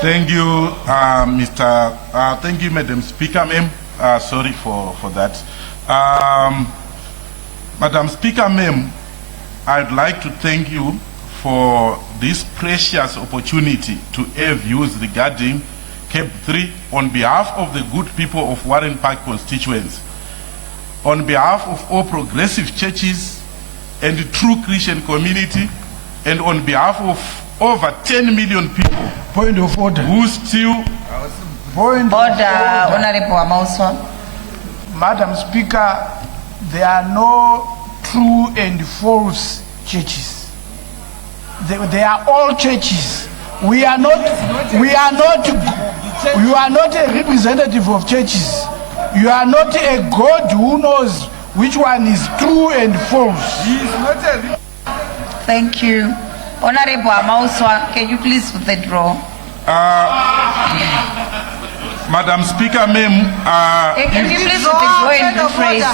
Thank you, thank you, Madam Speaker, ma'am. Sorry for that. Madam Speaker, ma'am, I'd like to thank you for this precious opportunity to air views regarding CAP 3 on behalf of the good people of Warren Park Constituency, on behalf of all progressive churches and the true Christian community, and on behalf of over 10 million people. Point of order. Who still... Point order, Honorable Hamauswa. Madam Speaker, there are no true and false churches. They are all churches. You are not a representative of churches. You are not a God who knows which one is true and false. He is not a... Thank you. Honorable Hamauswa, can you please withdraw? Madam Speaker, ma'am, can you please withdraw and rephrase?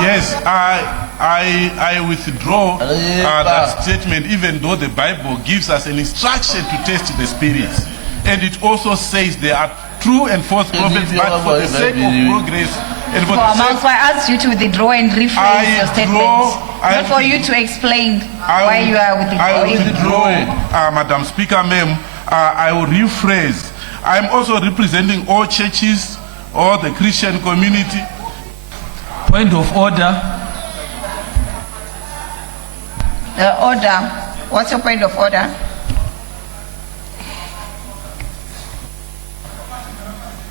Yes, I withdraw that statement, even though the Bible gives us an instruction to test the spirits. And it also says there are true and false prophets, but for the sake of progress and for the sake... I asked you to withdraw and rephrase your statement, not for you to explain why you are withdrawing. I withdraw, Madam Speaker, ma'am. I will rephrase. I'm also representing all churches, all the Christian community. Point of order. Order. What's your point of order?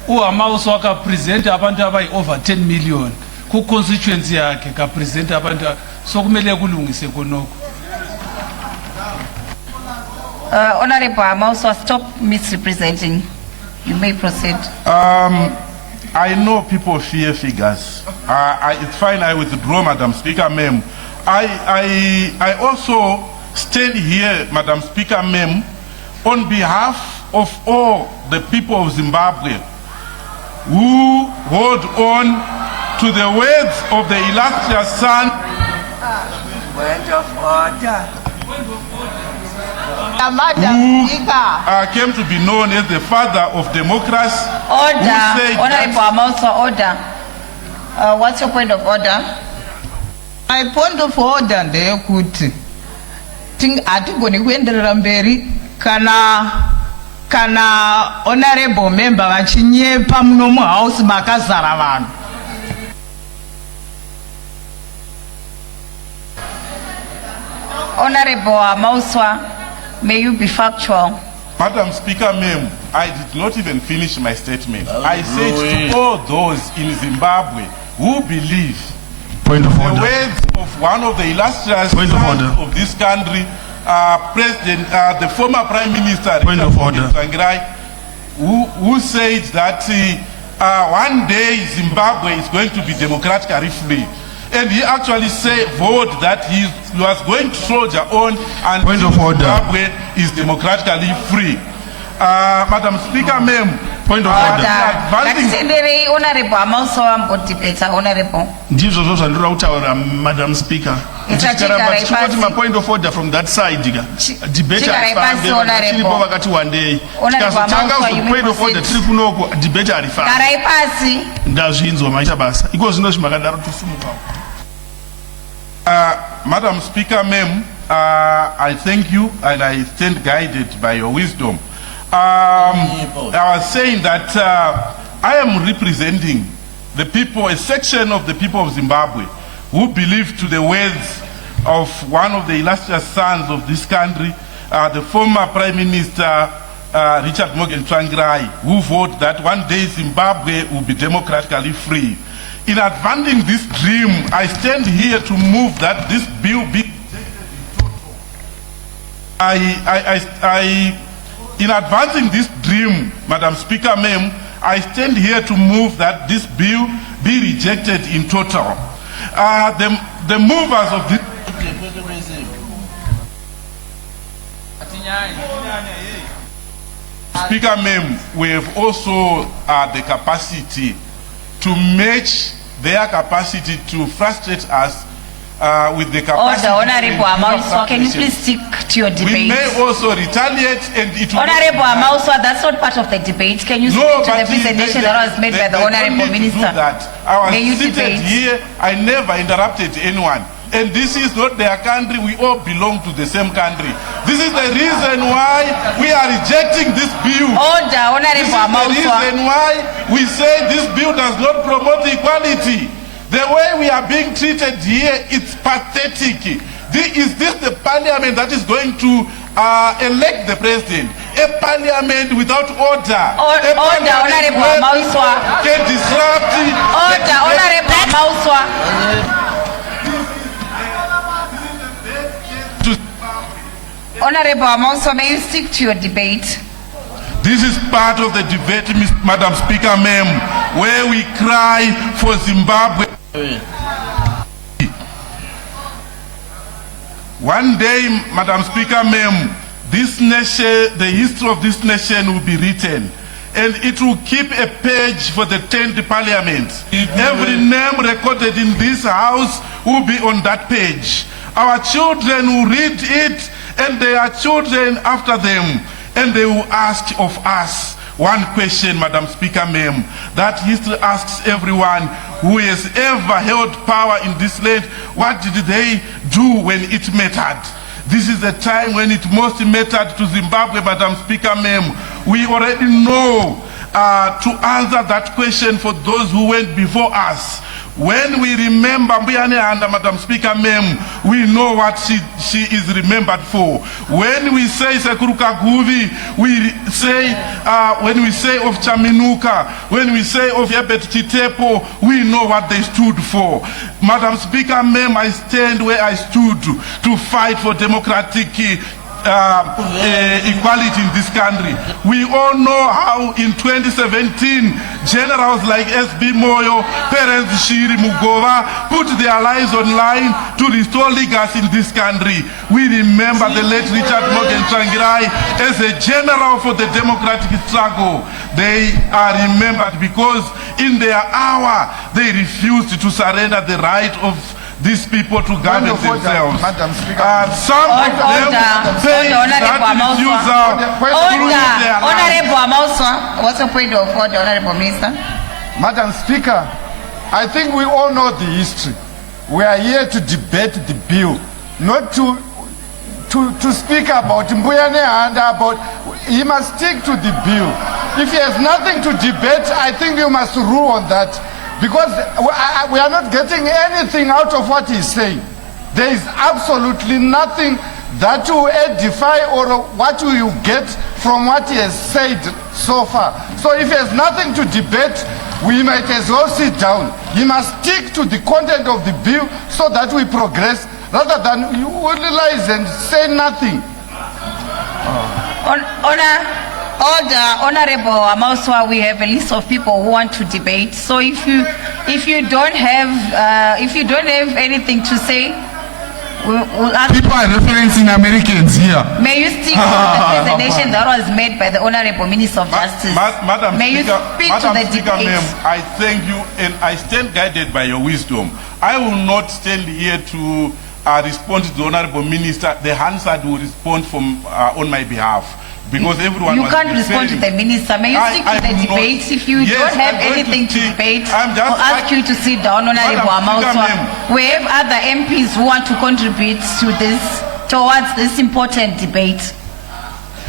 Hamauswa ka present abantu abayi over 10 million ku constituency yakhe ka present abantu sokumele kulungise konoko. Honorable Hamauswa, stop misrepresenting. You may proceed. I know people fear figures. It's fine, I withdraw, Madam Speaker, ma'am. I also stand here, Madam Speaker, ma'am, on behalf of all the people of Zimbabwe who hold on to the words of the illustrious son. Point of order. Who came to be known as the father of democracy. Order. Honorable Hamauswa, order. What's your point of order? My point of order nde kuti hatigoni kuenderera mberi kana honorable member vachinyepa muno muhouse makazara vanhu. Honorable Hamauswa, may you be factual. Madam Speaker, ma'am, I did not even finish my statement. I said to all those in Zimbabwe who believe the words of one of the illustrious sons of this country, the former Prime Minister, Richard Morgen Tsvangirai, who said that one day Zimbabwe is going to be democratically free. And he actually vowed that he was going to soldier on until Zimbabwe is democratically free. Madam Speaker, ma'am, point of order. Honorable Hamauswa, debate, honorable. Madam Speaker. My point of order from that side. Debate one day. Point of order. Madam Speaker, ma'am, I thank you and I stand guided by your wisdom. I was saying that I am representing the people, a section of the people of Zimbabwe who believe to the words of one of the illustrious sons of this country, the former Prime Minister Richard Morgen Tsvangirai, who vowed that one day Zimbabwe will be democratically free. In advancing this dream, I stand here to move that this bill be in advancing this dream, Madam Speaker, ma'am, I stand here to move that this bill be rejected in total. The movers of this... Speaker, ma'am, we have also the capacity to match their capacity to frustrate us with the capacity. Honorable Hamauswa, can you please stick to your debate? We may also retaliate, and it will. Honorable Hamauswa, that's not part of the debate. Can you stick to the presentation that was made by the Honorable Minister? I was seated here. I never interrupted anyone. And this is not their country. We all belong to the same country. This is the reason why we are rejecting this bill. Order, Honorable Hamauswa. This is the reason why we say this bill does not promote equality. The way we are being treated here, it's pathetic. Is this the parliament that is going to elect the president? A parliament without order. Order, Honorable Hamauswa. Can disrupt. Order, Honorable Hamauswa. Honorable Hamauswa, may you stick to your debate? This is part of the debate, Madam Speaker, ma'am, where we cry for Zimbabwe. One day, Madam Speaker, ma'am, this nation, the history of this nation will be written, and it will keep a page for the 10th Parliament. Every name recorded in this house will be on that page. Our children will read it, and their children after them, and they will ask of us one question, Madam Speaker, ma'am. That history asks everyone who has ever held power in this land, what did they do when it mattered? This is the time when it most mattered to Zimbabwe, Madam Speaker, ma'am. We already know to answer that question for those who went before us. When we remember Mbuya Nehanda, Madam Speaker, ma'am, we know what she is remembered for. When we say Sekuru Kakuvi, we say, when we say of Chaminuka, when we say of Herbert Chitepo, we know what they stood for. Madam Speaker, ma'am, I stand where I stood to fight for democratic equality in this country. We all know how in 2017 generals like Moyo, Perence Shiri Mugova put their lives on line to restore legacy in this country. We remember the late Richard Morgen Tsvangirai as a general for the democratic struggle. They are remembered because in their hour they refused to surrender the right of these people to govern themselves. Madam Speaker. Some of them say that refusal. Honorable Hamauswa, what's the point of order, Honorable Minister? Madam Speaker, I think we all know the history. We are here to debate the bill, not to speak about Mbuya Nehanda, about he must stick to the bill. If he has nothing to debate, I think you must rule on that. Because we are not getting anything out of what he's saying. There is absolutely nothing that will edify or what will you get from what he has said so far. So if he has nothing to debate, we might as well sit down. He must stick to the content of the bill so that we progress, rather than you realize and say nothing. Honorable Hamauswa, we have a list of people who want to debate. So if you don't have anything to say, we'll ask. People are referencing Americans here. May you stick to the presentation that was made by the Honorable Minister of Justice. Madam May Speaker, you speak to the Speaker, debate. ma'am, I thank you, and I stand guided by your wisdom. I will not stand here to respond to the Honorable Minister. The Hansard will respond on my behalf. Because everyone you can't respond to the minister. May you stick to the debate? If you don't have anything to debate, we'll ask you to sit down, Honorable Hamauswa. We have other MPs who want to contribute to this, towards this important debate.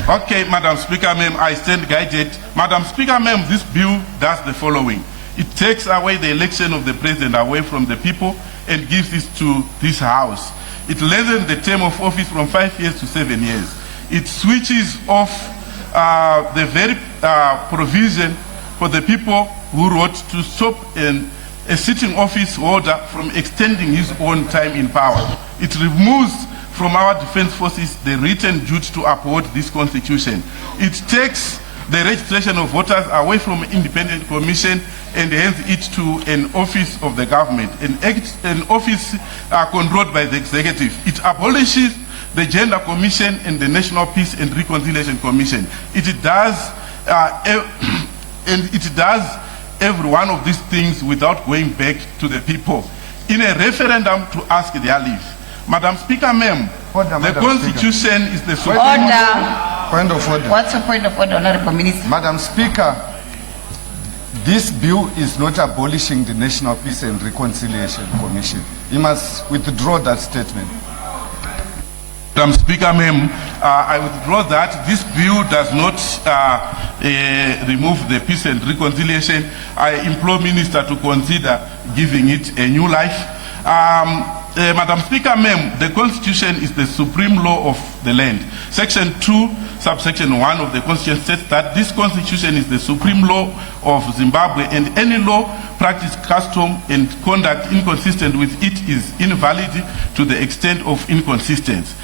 Okay, Madam Speaker, ma'am, I stand guided. Madam Speaker, ma'am, this bill does the following. It takes away the election of the president away from the people and gives it to this house. It lengthens the term of office from 5 years to 7 years. It switches off the very provision for the people who wrote to stop a sitting office holder from extending his own time in power. It removes from our defense forces the written duty to uphold this constitution. It takes the registration of voters away from an independent commission and hands it to an office of the government, an office controlled by the executive. It abolishes the Gender Commission and the National Peace and Reconciliation Commission. It does every one of these things without going back to the people. in a referendum to ask their leave. Madam Speaker, ma'am, the Constitution is the supreme Order. Point of order. What's the point of order, Honorable Minister? Madam Speaker, this bill is not abolishing the National Peace and Reconciliation Commission. You must withdraw that statement. Madam Speaker, ma'am, I withdraw that. This bill does not remove the peace and reconciliation. I implore Minister to consider giving it a new life. Madam Speaker, ma'am, the Constitution is the supreme law of the land. Section 2, subsection 1 of the Constitution states that this Constitution is the supreme law of Zimbabwe, and any law, practice, custom, and conduct inconsistent with it is invalid to the extent of inconsistency.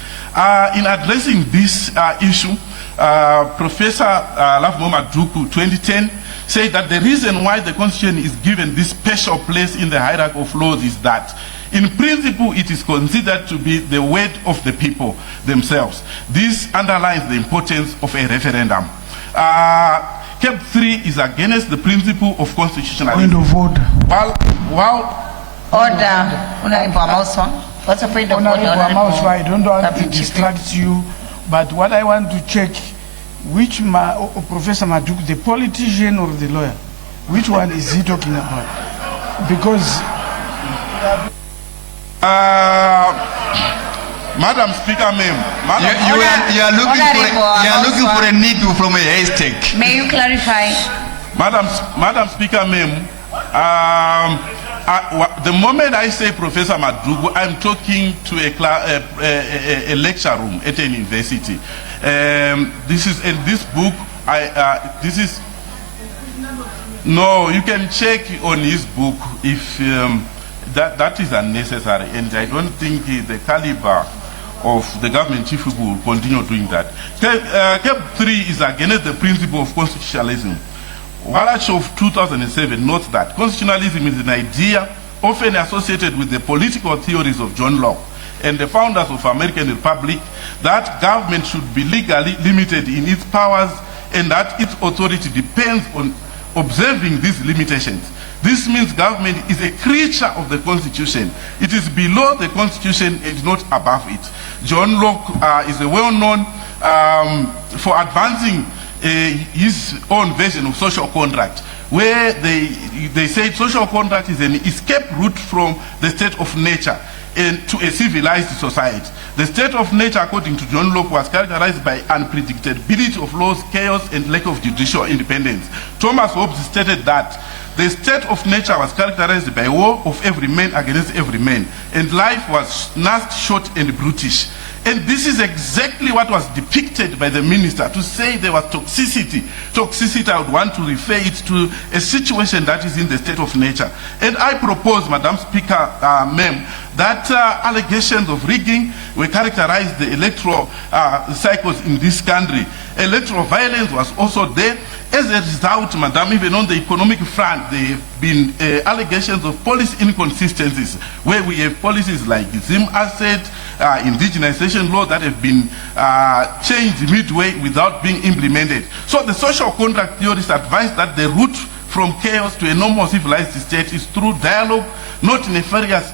In addressing this issue, Professor Lavmo Maduku, 2010, said that the reason why the Constitution is given this special place in the hierarchy of laws is that in principle, it is considered to be the word of the people themselves. This underlines the importance of a referendum. Cap 3 is against the principle of constitutionalism. Point of order. Order. Honorable Hamauswa. What's the point of order? Honorable Hamauswa, I don't want to distract you, but what I want to check, which Professor Maduku, the politician or the lawyer, which one is he talking about? Because Madam Speaker, ma'am, you are looking for a needle from a haystack. May you clarify? Madam Speaker, ma'am, the moment I say Professor Maduku, I'm talking to a lecture room at an university. This is in this book. This is no. You can check on his book if. That is unnecessary, and I don't think the caliber of the government chief will continue doing that. Cap 3 is against the principle of constitutionalism. Walsh of 2007 notes that constitutionalism is an idea often associated with the political theories of John Locke and the founders of American Republic, that government should be legally limited in its powers and that its authority depends on observing these limitations. This means government is a creature of the Constitution. It is below the Constitution and not above it. John Locke is well-known for advancing his own version of social contract, where they said social contract is an escape route from the state of nature and to a civilized society. The state of nature, according to John Locke, was characterized by unpredictability of laws, chaos, and lack of judicial independence. Thomas Hobbes stated that the state of nature was characterized by war of every man against every man, and life was nasty, short, and brutish. And this is exactly what was depicted by the minister, to say there was toxicity. Toxicity, I would want to refer it to a situation that is in the state of nature. And I propose, Madam Speaker, ma'am, that allegations of rigging were characterized the electoral cycles in this country. Electoral violence was also there. As a result, Madam, even on the economic front, there have been allegations of policy inconsistencies, where we have policies like Zim asset, indigenization law that have been changed midway without being implemented. So the social contract theorists advise that the route from chaos to a normal civilized state is through dialogue, not nefarious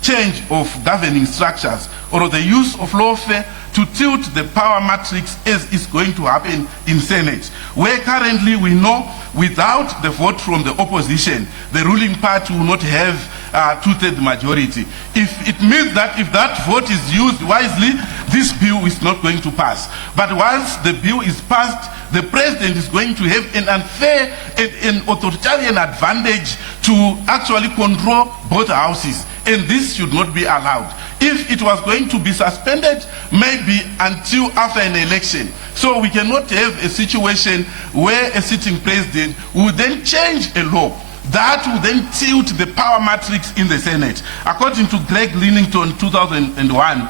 change of governing structures or the use of lawfare to tilt the power matrix, as is going to happen in Senate, where currently we know without the vote from the opposition, the ruling party will not have two-thirds majority. If it means that if that vote is used wisely, this bill is not going to pass. But once the bill is passed, the president is going to have an unfair and authoritarian advantage to actually control both houses. And this should not be allowed. If it was going to be suspended, maybe until after an election. So we cannot have a situation where a sitting president would then change a law that would then tilt the power matrix in the Senate. According to Greg Linington, 2001,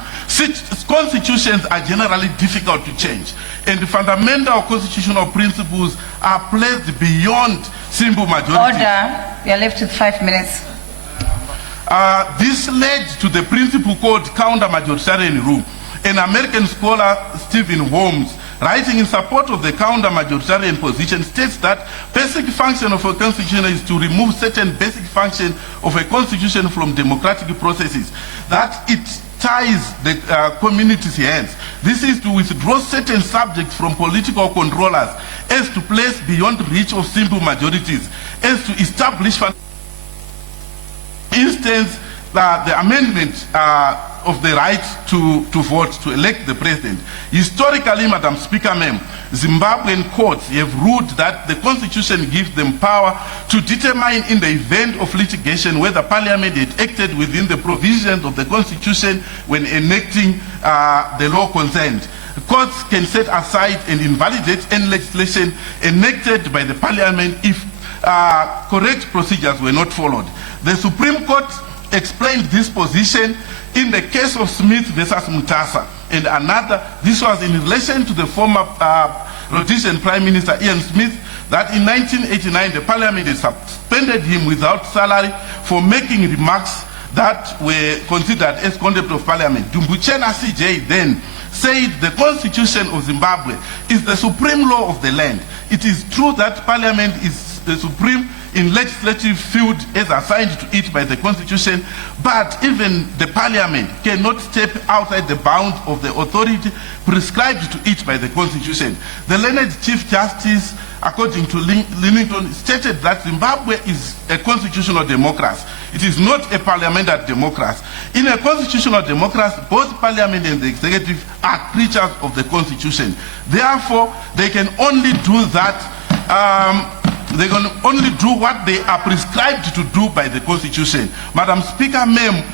constitutions are generally difficult to change, and the fundamental constitutional principles are placed beyond simple majority. Order. You are left with 5 minutes. This led to the principle called counter-majoritarian rule. An American scholar, Stephen Holmes, writing in support of the counter-majoritarian position, states that basic function of a constitution is to remove certain basic function of a constitution from democratic processes, that it ties the community's hands. This is to withdraw certain subjects from political controllers, as to place beyond reach of simple majorities, as to establish, for instance, the amendment of the right to vote, to elect the president. Historically, Madam Speaker, ma'am, Zimbabwean courts have ruled that the constitution gives them power to determine in the event of litigation whether parliament had acted within the provisions of the constitution when enacting the law concerned. Courts can set aside and invalidate any legislation enacted by the parliament if correct procedures were not followed. The Supreme Court explained this position in the case of Smith versus Mutasa, and another, this was in relation to the former Rhodesian Prime Minister Ian Smith, that in 1989 the parliament had suspended him without salary for making remarks that were considered as contempt of parliament. Dumbuchena CJ then said the constitution of Zimbabwe is the supreme law of the land. It is true that parliament is the supreme in legislative field as assigned to it by the constitution, but even the parliament cannot step outside the bounds of the authority prescribed to it by the constitution. The learned Chief Justice, according to Linington, stated that Zimbabwe is a constitutional democracy. It is not a parliamentary democracy. In a constitutional democracy, both parliament and the executive are creatures of the constitution. Therefore, they can only do that they can only do what they are prescribed to do by the Constitution. Madam Speaker, ma'am,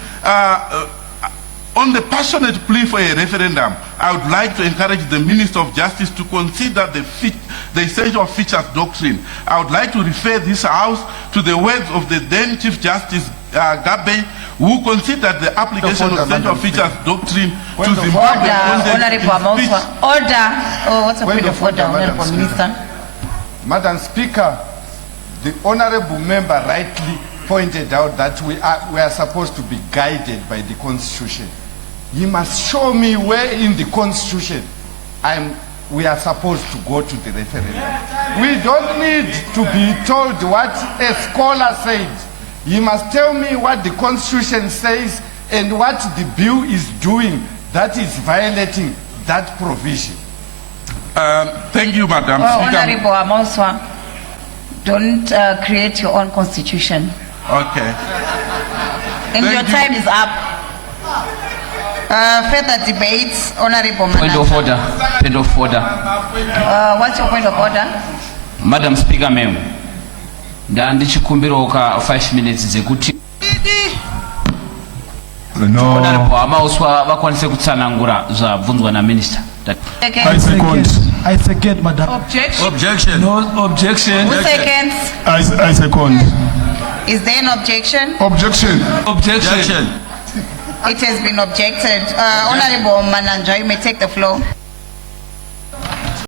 on the passionate plea for a referendum, I would like to encourage the Minister of Justice to consider the essential features doctrine. I would like to refer this House to the words of the then Chief Justice Gabe, who considered the application of essential features doctrine to Zimbabwe. Order. Oh, what's the point of order, Honorable Minister? Madam Speaker, the honorable member rightly pointed out that we are supposed to be guided by the Constitution. He must show me where in the Constitution we are supposed to go to the referendum. We don't need to be told what a scholar said. He must tell me what the Constitution says and what the bill is doing that is violating that provision. Thank you, Madam Speaker. Honorable Hamauswa, don't create your own constitution. Okay. And your time is up. Further debates, Honorable Point of order. Point of order. What's your point of order? Madam Speaker, ma'am. Ndichikumbiro ka 5 minutes zekuti. No. Honorable Hamauswa vakwanise kutsanangura zvabvunzwa na minister. I second, Madam. Objection. No objection. Who seconds? I second. Is there an objection? Objection. Objection. It has been objected. Honorable Mananja, you may take the floor.